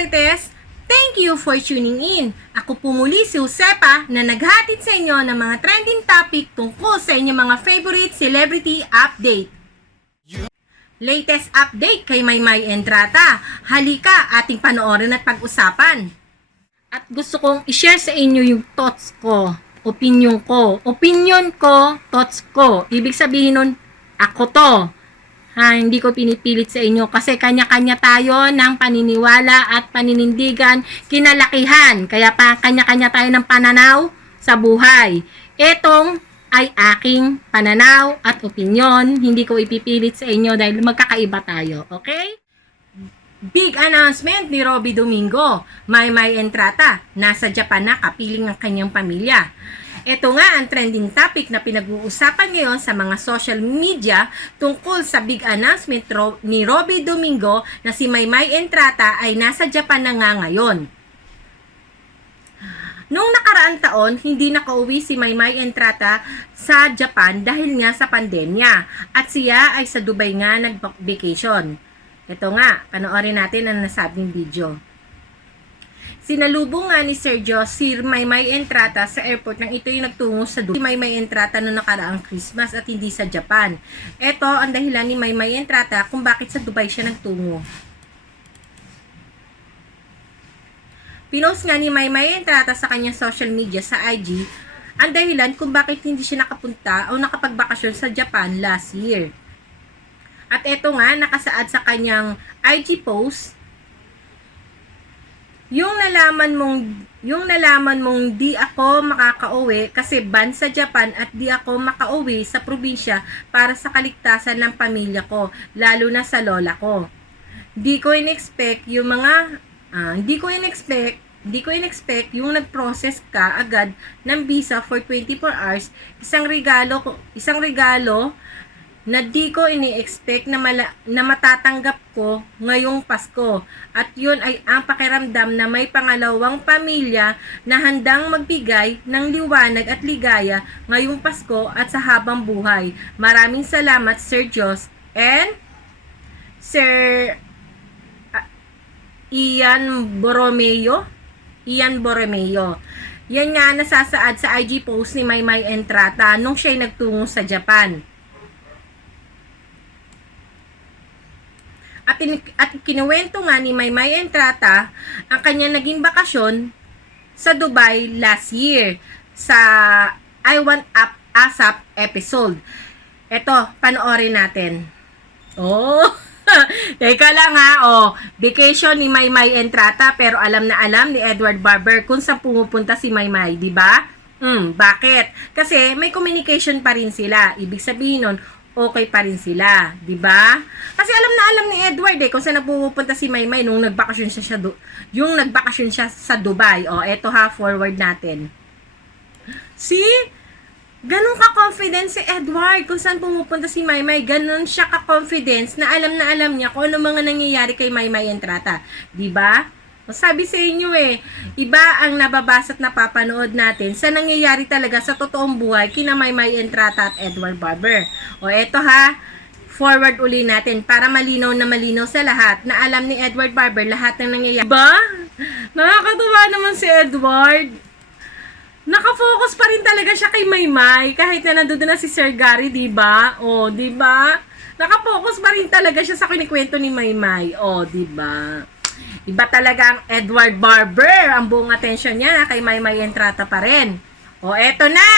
Marites! Thank you for tuning in. Ako po muli si Josepa na naghatid sa inyo ng mga trending topic tungkol sa inyong mga favorite celebrity update. Latest update kay Maymay Entrata. Halika, ating panoorin at pag-usapan. At gusto kong i-share sa inyo yung thoughts ko, opinion ko. Opinion ko, thoughts ko. Ibig sabihin nun, ako to. Hindi ko pinipilit sa inyo kasi kanya-kanya tayo ng paniniwala at paninindigan, kinalakihan. Kaya pa kanya-kanya tayo ng pananaw sa buhay. Etong ay aking pananaw at opinyon. Hindi ko ipipilit sa inyo dahil magkakaiba tayo. Okay? Big announcement ni Robby Domingo. Maymay Entrata, nasa Japan na kapiling ang kanyang pamilya. Ito nga ang trending topic na pinag-uusapan ngayon sa mga social media tungkol sa big announcement ni Robby Domingo na si Maymay Entrata ay nasa Japan na nga ngayon. Noong nakaraang taon, hindi nakauwi si Maymay Entrata sa Japan dahil nga sa pandemya at siya ay sa Dubai nga nag-vacation. Ito nga, panoorin natin ang nasabing video. Sinalubong nga ni Sergio si Maymay Entrata sa airport nang ito'y nagtungo sa Dubai. Si Maymay Entrata noong nakaraang Christmas at hindi sa Japan. Ito ang dahilan ni Maymay Entrata kung bakit sa Dubai siya nagtungo. Pinost nga ni Maymay Entrata sa kanyang social media sa IG ang dahilan kung bakit hindi siya nakapunta o nakapagbakasyon sa Japan last year. At ito nga, nakasaad sa kanyang IG post, yung nalaman mong di ako makakauwi kasi ban sa Japan at di ako makauwi sa probinsya para sa kaligtasan ng pamilya ko, lalo na sa lola ko. Di ko in-expect yung nag-process ka agad ng visa for 24 hours, isang regalo na di ko ini-expect na matatanggap ko ngayong Pasko. At yun ay ang pakiramdam na may pangalawang pamilya na handang magbigay ng liwanag at ligaya ngayong Pasko at sa habang buhay. Maraming salamat, Sir Diyos and Sir Ian Borromeo. Yan nga nasasaad sa IG post ni Maymay Entrata nung siya'y nagtungo sa Japan. At kinuwento nga ni Maymay Entrata ang kanya naging bakasyon sa Dubai last year sa I Want Up ASAP episode. Ito, panoorin natin. Oh, teka lang vacation ni Maymay Entrata pero alam na alam ni Edward Barber kung saan pumupunta si Maymay, di ba? Bakit? Kasi may communication pa rin sila. Ibig sabihin nun, okay pa rin sila, di ba? Kasi alam na alam ni Edward kung saan nagpupunta si Maymay nung nagbakasyon siya sa Dubai. Eto forward natin. See? Ganun ka-confident si Edward kung saan pumupunta si Maymay. Ganun siya ka-confidence na alam niya kung ano mga nangyayari kay Maymay Entrata, di ba? Sabi sa inyo iba ang nababasa at napapanood natin sa nangyayari talaga sa totoong buhay kina Maymay Entrata at Edward Barber. Eto forward uli natin para malinaw na malinaw sa lahat na alam ni Edward Barber lahat ng nangyayari. Diba? Nakakatuwa naman si Edward. Nakafocus pa rin talaga siya kay Maymay kahit na nandoon na si Sir Gary, diba? Diba? Nakafocus pa rin talaga siya sa kinikwento ni Maymay. Diba? Iba talaga ang Edward Barber. Ang buong atensyon niya kay Maymay Entrata pa rin. Eto na.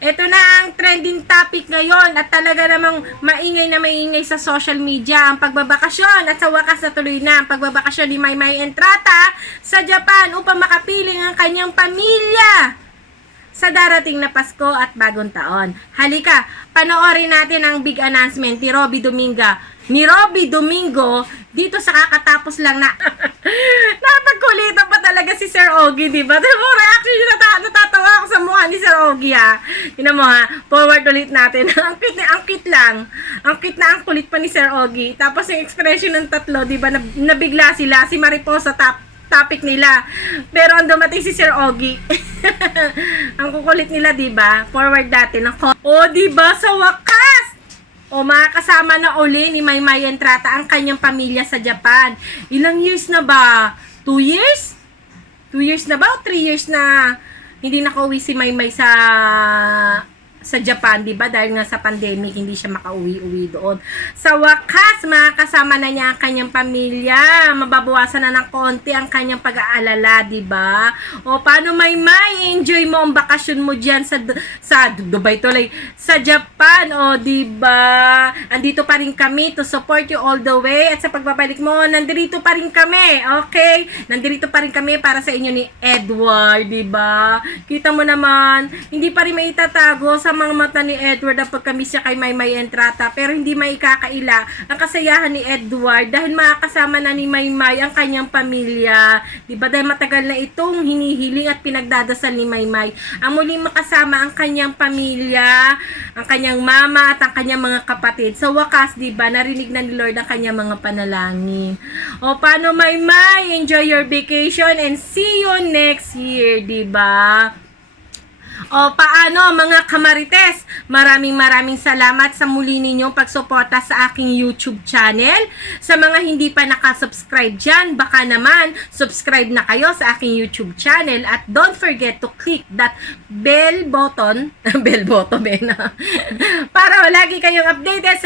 Ito na ang trending topic ngayon at talaga namang maingay sa social media ang pagbabakasyon at sa wakas natuloy na ang pagbabakasyon ni Maymay Entrata sa Japan upang makapiling ang kanyang pamilya sa darating na Pasko at Bagong Taon. Halika, panoorin natin ang big announcement ni Robby Domingo dito sa kakatapos lang na napagkulitan pa talaga si Sir Ogie, diba? Reaction niya, natatawa ako sa mukha ni Sir Ogie Tingnan mo forward ulit natin. Ang cute na ang kulit pa ni Sir Ogie. Tapos yung expression ng tatlo, diba, nabigla sila, si Mariposa topic nila. Pero ang dumating si Sir Ogie. Ang kukulit nila, diba? Forward natin. Diba? Sa wakas! Makakasama na uli ni Maymay Entrata ang kanyang pamilya sa Japan. Ilang years na ba? 2 years? 2 years na ba? O 3 years na hindi nakauwi si Maymay sa Japan, di ba? Dahil nga sa pandemic, hindi siya makauwi-uwi doon. Sa wakas, makakasama na niya ang kanyang pamilya. Mababawasan na ng konti ang kanyang pag-aalala, di ba? O, paano Maymay? Enjoy mo ang bakasyon mo dyan sa Dubai tuloy, sa Japan, o, di ba? Andito pa rin kami to support you all the way. At sa pagbabalik mo, nandito pa rin kami, okay? Nandito pa rin kami para sa inyo ni Edward, di ba? Kita mo naman, hindi pa rin maitatago sa mga mata ni Edward ang pagkamiss niya kay Maymay Entrata, pero hindi maikakaila ang kasayahan ni Edward dahil makakasama na ni Maymay ang kanyang pamilya, di ba? Dahil matagal na itong hinihiling at pinagdadasal ni Maymay ang muling makasama ang kanyang pamilya, ang kanyang mama at ang kanyang mga kapatid. Sa wakas, di ba, narinig na ni Lord ang kanyang mga panalangin. O, paano Maymay? Enjoy your vacation and see you next year, di ba? O, paano mga kamarites? Maraming salamat sa muli ninyong pagsuporta sa aking YouTube channel. Sa mga hindi pa nakasubscribe dyan, baka naman subscribe na kayo sa aking YouTube channel at don't forget to click that bell button para lagi kayong updated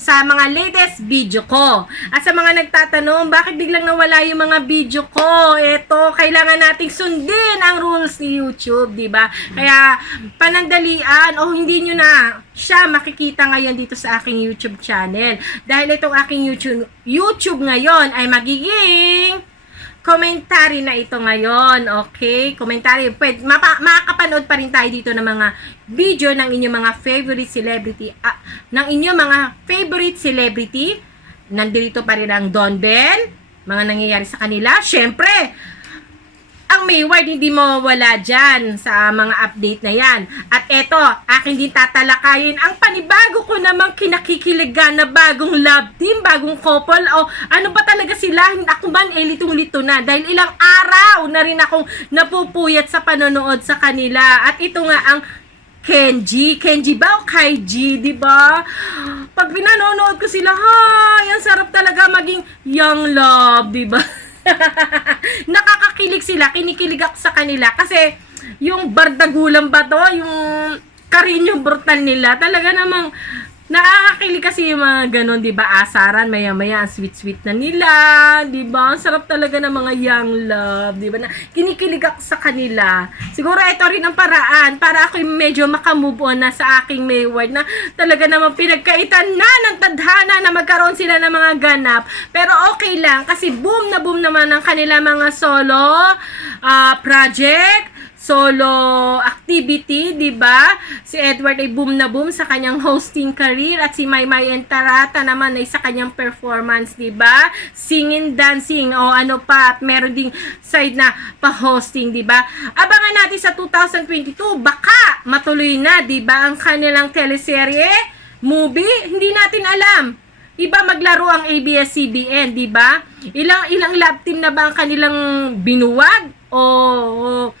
sa mga latest video ko. At sa mga nagtatanong, bakit biglang nawala yung mga video ko? Ito, kailangan nating sundin ang rules ni YouTube, di ba? Kaya, panandalian o hindi nyo na siya makikita ngayon dito sa aking YouTube channel. Dahil itong aking YouTube ngayon ay magiging commentary na ito ngayon, okay? Commentary, pwede, makakapanood pa rin tayo dito ng mga video ng inyong mga favorite celebrity, nandito pa rin ang Don Bell, mga nangyayari sa kanila. Syempre, ang Mayward hindi mawawala dyan sa mga update na yan. At eto, akin din tatalakayin ang panibago ko namang kinakikiligan na bagong love team, bagong couple. O ano ba talaga sila? Ako man, litong-lito na. Dahil ilang araw na rin akong napupuyat sa panonood sa kanila. At ito nga ang Kenji ba o Kaiji, di ba? Pag pinanonood ko sila, ang sarap talaga maging young love, di ba? Nakakakilig sila, kinikilig ako sa kanila kasi yung bardagulan ba to, yung Carino brutal nila, talaga namang nakakakilig kasi yung mga ganun, di ba? Asaran, maya-maya, ang sweet-sweet na nila, di ba? Ang sarap talaga ng mga young love, di ba? Na kinikilig ako sa kanila. Siguro ito rin ang paraan para ako medyo makamove on na sa aking Mayward na talaga namang pinagkaitan na ng tadhana na magkaroon sila ng mga ganap. Pero okay lang kasi boom na boom naman ang kanila mga solo project, solo activity, di ba? Si Edward ay boom na boom sa kanyang hosting career at si Maymay Entrata naman ay sa kanyang performance, di ba? Singing, dancing, o ano pa, at meron ding side na pa-hosting, di ba? Abangan natin sa 2022, baka matuloy na, di ba, ang kanilang teleserye, movie, hindi natin alam. Iba maglaro ang ABS-CBN, di ba? Ilang love team na ba ang kanilang binuwag? O